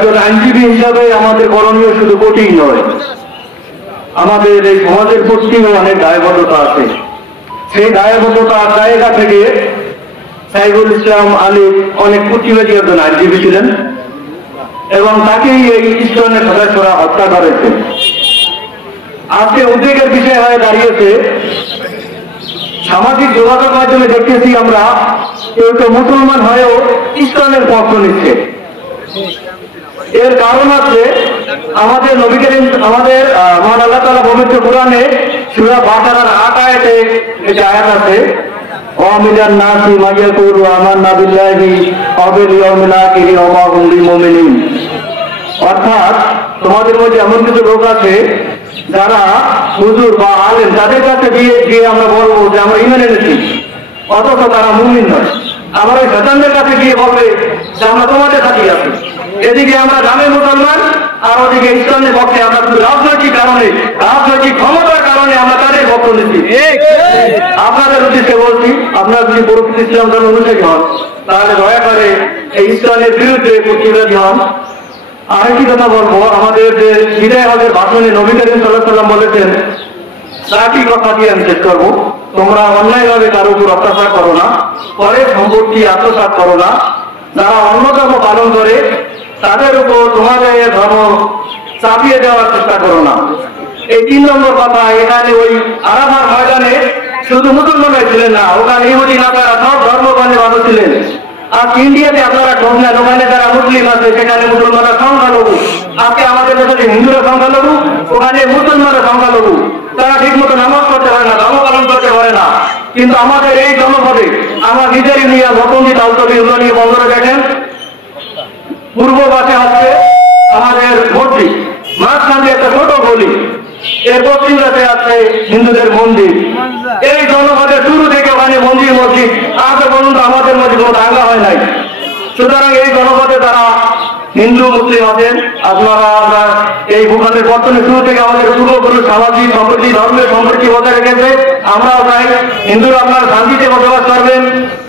একজন আইনজীবী হিসাবে আমাদের করণীয় শুধু কোর্টেই নয়, আমাদের এই সমাজের প্রতিও অনেক দায়বদ্ধতা আছে। সেই দায়বদ্ধতার জায়গা থেকে সাইফুল ইসলাম আলী অনেক প্রতিবাদী একজন আইনজীবী ছিলেন এবং তাকেই এই ইসলামের সদস্যরা হত্যা করেছে। আজকে উদ্বেগের বিষয় হয়ে দাঁড়িয়েছে, সামাজিক যোগাযোগ মাধ্যমে দেখতেছি আমরা কেউ কেউ মুসলমান হয়েও ইসলামের পক্ষ নিচ্ছে। এর কারণ হচ্ছে আমাদের নবী করিম, আমাদের মহান আল্লাহ তাআলা পবিত্র কোরআনে সূরা বাকারার ৮ আয়াতে যে আয়াত আছে, ওয়ামিনান নাসি মান ইয়াকুলু আমান্না বিল্লাহি ওয়া বিল ইয়াউমিল আখির ওয়া মা হুম বিমুমিনিন। অর্থাৎ তোমাদের মধ্যে এমন কিছু লোক আছে যারা হুজুর বা আলেম, যাদের কাছে গিয়ে আমরা বলবো যে আমরা ঈমান এনেছি, অথচ তারা মুমিন নয়। আবার ওই শয়তানদের কাছে গিয়ে বলবে যে আমরা তোমাদের সাথে আছি। এদিকে আমরা গ্রামে মুসলমান, আর ওদিকে ইসলামের পক্ষে আমরা শুধু রাজনৈতিক কারণে, রাজনৈতিক ক্ষমতার কারণে আমরা তাদের পক্ষ নিচ্ছি। আপনাদের উদ্দেশ্যে বলছি, আপনারা যদি প্রকৃত ইসলাম ধর্ম অনুসারী হন তাহলে দয়া করে এই ইসলামের বিরুদ্ধে প্রতিবাদী হন। আরেকটি কথা বলবো, আমাদের যে বিদায় হজের ভাষণে নবী করিম সাল্লাল্লাহু আলাইহি ওয়াসাল্লাম বলেছেন, 4টি কথা দিয়ে আমি শেষ করবো, তোমরা অন্যায়ভাবে কারো উপর অত্যাচার করো না, পরের সম্পত্তি আত্মসাৎ করো না, যারা অন্য ধর্ম পালন করে তাদের উপর তোমাদের ধর্ম চাপিয়ে দেওয়ার চেষ্টা করো না। এই 3 নম্বর কথা, এখানে ওই আরাফার ময়দানে শুধু মুসলমানরাই ছিলেন না, ওখানে ইহুদি নাসারা সব ধর্মগ্রন্থে মানুষ ছিলেন। আর ইন্ডিয়াতে আপনারা ঢোকলেন, ওখানে যারা মুসলিম আছে সেখানে মুসলমানরা সংখ্যালঘু। আজকে আমাদের দেশে হিন্দুরা সংখ্যালঘু, ওখানে মুসলমানরা সংখ্যালঘু। তারা ঠিক মতো নামাজ পড়তে পারে না, ধর্ম পালন করতে পারে না। কিন্তু আমাদের এই জনপদে আমার নিজেরই নিয়ে ভটন্দি তালতলি এগুলো নিয়ে বন্দরে দেখেন, পূর্ব পাশে আছে আমাদের মসজিদ, মাঝখানে একটা ছোট গলি, এর পশ্চিম পাশে আছে হিন্দুদের মন্দির। এই জনপদের শুরু থেকে ওখানে মন্দির মসজিদ আজ পর্যন্ত আমাদের মধ্যে কোনো দাঙ্গা হয় নাই। সুতরাং এই জনপদে তারা হিন্দু মুসলিম আছেন, আপনারা আমরা এই ভূখণ্ডের বর্তমানে শুরু থেকে আমাদের পূর্বপুরুষ সামাজিক সম্প্রীতি ধর্মের সম্পর্কে বজায় রেখেছে। আমরাও চাই হিন্দুরা আপনারা শান্তিতে বসবাস করবেন।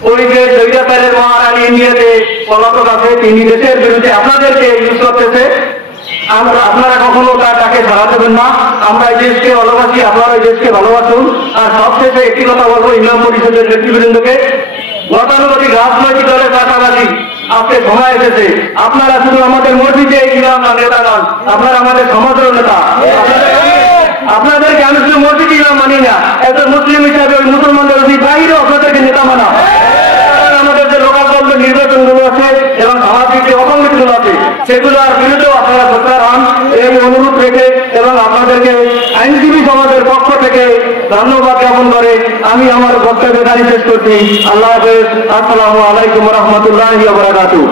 ওই যে সৈরাচারের মহারানী ইন্ডিয়াতে পলাতক আছে, তিনি দেশের বিরুদ্ধে আপনাদেরকে ইউজ করতেছে, আপনারা কখনো তাকে ছাড়া দেবেন না। আমরা এই দেশকে ভালোবাসি, আপনারা এই দেশকে ভালোবাসুন। আর সবশেষে একটি কথা বলবো ইমাম পরিষদের নেতৃবৃন্দকে, গতানুগতিক রাজনৈতিক দলের পাশাপাশি আজকে সময় এসেছে আপনারা শুধু আমাদের মসজিদে ইমাম না, নেতা নন, আপনারা আমাদের সমাজের নেতা। আপনাদেরকে আমি শুধু মসজিদে ইমাম মানি না, একজন মুসলিম হিসাবে ওই মুসলমানদের বাইরেও আপনাদেরকে নেতা মানা। আমাদের যে লোকাল গভর্নমেন্ট নির্বাচনগুলো আছে এবং সামাজিক যে অসংগতিগুলো আছে সেগুলোর বিরুদ্ধেও আপনারা সোচ্চার হন, এই অনুরোধ রেখে এবং আপনাদেরকে আইনজীবী সমাজের পক্ষ থেকে ধন্যবাদ জ্ঞাপন করে আমি আমার বক্তব্য এখানে শেষ করছি। আল্লাহ হাফেজ। আসসালামু আলাইকুম ওয়া রাহমাতুল্লাহি ওয়া বারাকাতুহু।